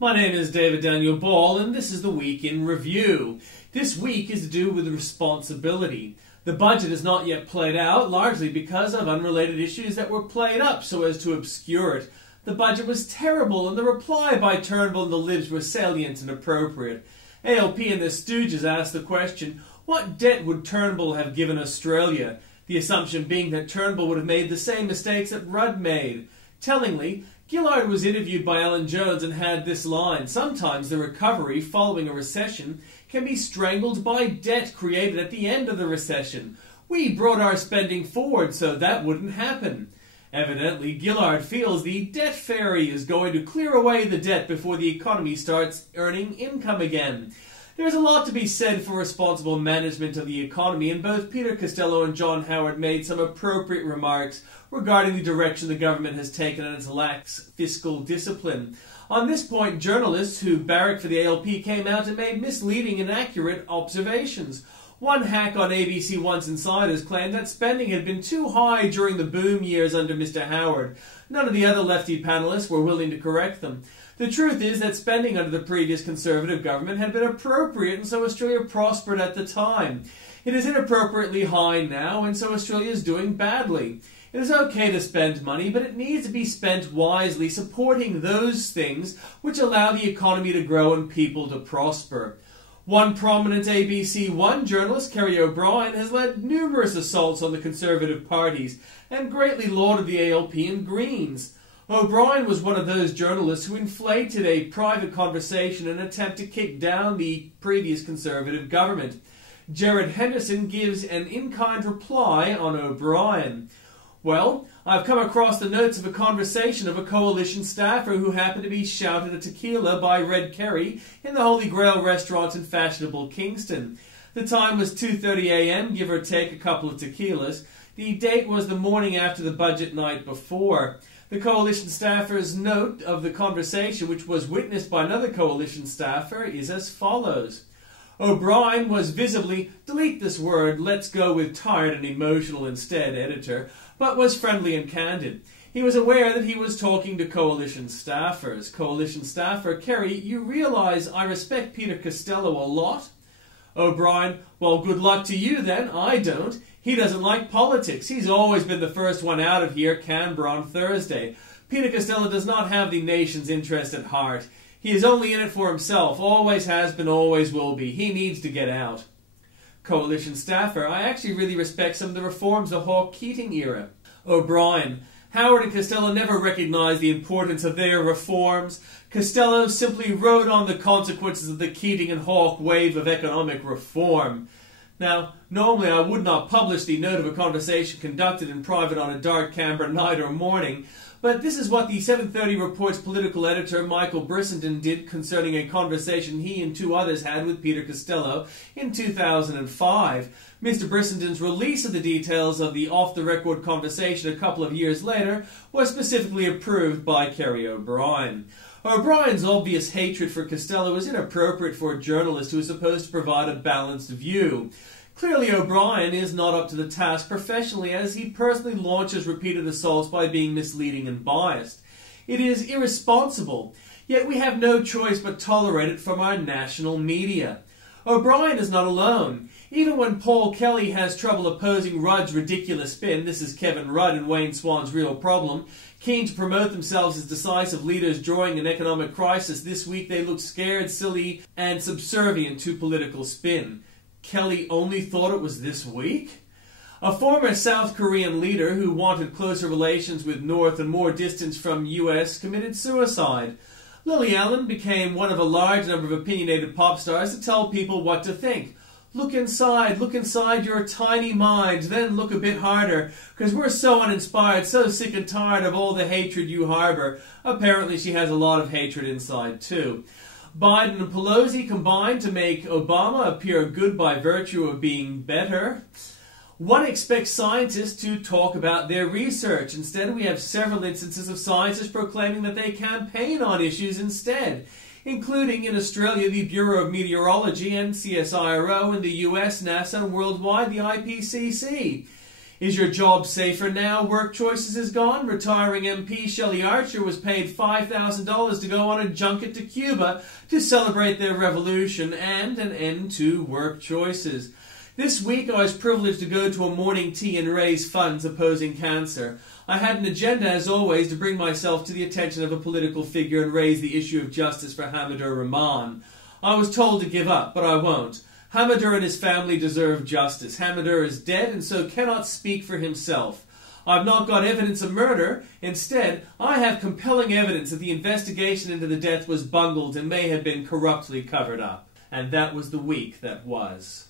My name is David Daniel Ball, and this is the Week in Review. This week is to do with responsibility. The budget is not yet played out, largely because of unrelated issues that were played up so as to obscure it. The budget was terrible, and the reply by Turnbull and the Libs were salient and appropriate. ALP and the Stooges asked the question, what debt would Turnbull have given Australia? The assumption being that Turnbull would have made the same mistakes that Rudd made. Tellingly, Gillard was interviewed by Alan Jones and had this line, sometimes the recovery following a recession can be strangled by debt created at the end of the recession. We brought our spending forward so that wouldn't happen. Evidently, Gillard feels the debt fairy is going to clear away the debt before the economy starts earning income again. There is a lot to be said for responsible management of the economy, and both Peter Costello and John Howard made some appropriate remarks regarding the direction the government has taken and its lax fiscal discipline. On this point, journalists who barracked for the ALP came out and made misleading and inaccurate observations. One hack on ABC One's Insiders claimed that spending had been too high during the boom years under Mr. Howard. None of the other lefty panelists were willing to correct them. The truth is that spending under the previous Conservative government had been appropriate, and so Australia prospered at the time. It is inappropriately high now, and so Australia is doing badly. It is okay to spend money, but it needs to be spent wisely, supporting those things which allow the economy to grow and people to prosper. One prominent ABC One journalist, Kerry O'Brien, has led numerous assaults on the Conservative parties and greatly lauded the ALP and Greens. O'Brien was one of those journalists who inflated a private conversation in an attempt to kick down the previous Conservative government. Gerard Henderson gives an in-kind reply on O'Brien. Well, I've come across the notes of a conversation of a coalition staffer who happened to be shouted a tequila by Red Kerry in the Holy Grail restaurant in fashionable Kingston. The time was 2:30 a.m., give or take a couple of tequilas. The date was the morning after the budget night before. The coalition staffer's note of the conversation, which was witnessed by another coalition staffer, is as follows. O'Brien was visibly, delete this word, let's go with tired and emotional instead, editor, but was friendly and candid. He was aware that he was talking to coalition staffers. Coalition staffer, Kerry, you realize I respect Peter Costello a lot? O'Brien, well, good luck to you then. I don't. He doesn't like politics. He's always been the first one out of here, Canberra on Thursday. Peter Costello does not have the nation's interest at heart. He is only in it for himself, always has been, always will be. He needs to get out. Coalition staffer, I actually really respect some of the reforms of the Hawke-Keating era. O'Brien, Howard and Costello never recognized the importance of their reforms. Costello simply rode on the consequences of the Keating and Hawke wave of economic reform. Now, normally I would not publish the note of a conversation conducted in private on a dark Canberra night or morning, but this is what the 730 Report's political editor Michael Brissenden did concerning a conversation he and two others had with Peter Costello in 2005. Mr. Brissenden's release of the details of the off-the-record conversation a couple of years later was specifically approved by Kerry O'Brien. O'Brien's obvious hatred for Costello is inappropriate for a journalist who is supposed to provide a balanced view. Clearly, O'Brien is not up to the task professionally, as he personally launches repeated assaults by being misleading and biased. It is irresponsible, yet we have no choice but tolerate it from our national media. O'Brien is not alone. Even when Paul Kelly has trouble opposing Rudd's ridiculous spin, this is Kevin Rudd and Wayne Swan's real problem, keen to promote themselves as decisive leaders during an economic crisis, this week they look scared, silly, and subservient to political spin. Kelly only thought it was this week? A former South Korean leader who wanted closer relations with North and more distance from U.S. committed suicide. Lily Allen became one of a large number of opinionated pop stars to tell people what to think. Look inside your tiny mind, then look a bit harder, because we're so uninspired, so sick and tired of all the hatred you harbor. Apparently she has a lot of hatred inside too. Biden and Pelosi combined to make Obama appear good by virtue of being better. One expects scientists to talk about their research. Instead, we have several instances of scientists proclaiming that they campaign on issues instead, including in Australia the Bureau of Meteorology and CSIRO, in the US NASA, and worldwide the IPCC. Is your job safer now? Work Choices is gone. Retiring MP Shelley Archer was paid $5,000 to go on a junket to Cuba to celebrate their revolution and an end to Work Choices. This week I was privileged to go to a morning tea and raise funds opposing cancer. I had an agenda, as always, to bring myself to the attention of a political figure and raise the issue of justice for Hamidur Rahman. I was told to give up, but I won't. Hamidur and his family deserve justice. Hamidur is dead and so cannot speak for himself. I've not got evidence of murder. Instead, I have compelling evidence that the investigation into the death was bungled and may have been corruptly covered up. And that was the week that was.